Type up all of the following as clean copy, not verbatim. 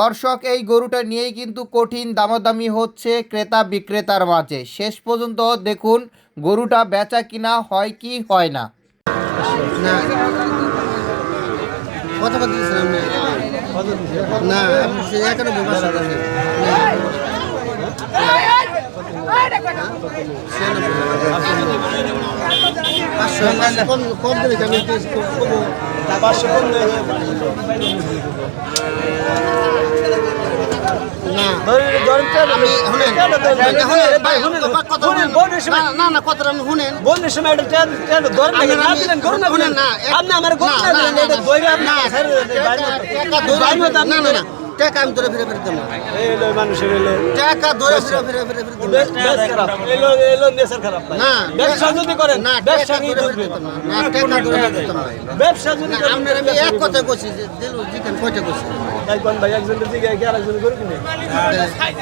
দর্শক, এই গরুটা নিয়েই কিন্তু কঠিন দামাদামি হচ্ছে ক্রেতা বিক্রেতার মাঝে। শেষ পর্যন্ত দেখুন গরুটা বেচা কিনা হয় কি হয় না। টাকা আমি ধরে ফিরে ফিরতাম না, মানুষের টাকা ধরে ফিরে ফিরে ফিরে না ব্যবসা যদি করেন না ব্যবসা ব্যবসা যদি আপনার আমি এক কথা কইছি যে দিল জিকেন কয়টা কইছি তাই কোন ভাই একজন দিকে আরেকজন করে কিনে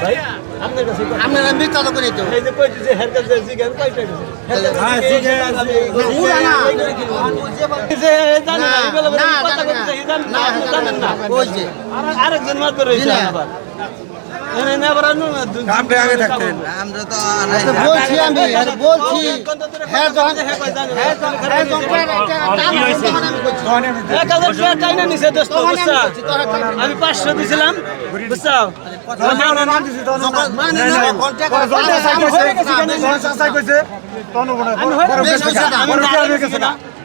ভাই আপনার কাছে আপনারা মিথ্যা তো করে তো এই যে কইছি যে হের কাছে জিকেন কয়টা কইছে হ্যাঁ জিকেন পুরা না যে জানেন না এগুলো কথা কইছে জানেন না কই যে আরেকজন মাত্র রইছে আবার আমি 500 দিছিলাম বুঝছো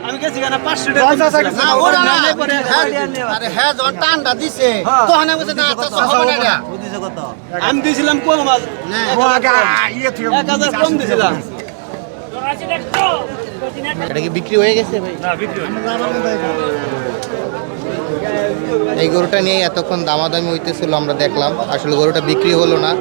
আমি গেছি কেন 500 টাকা দিছে আমি দিয়েছিলাম কম মাছ 1000 কম দিয়েছিলাম। এটা কি বিক্রি হয়ে গেছে ভাই? এই গরুটা নিয়ে এতক্ষণ দামাদামি হইতেছিল, আমরা দেখলাম আসলে গরুটা বিক্রি হলো না।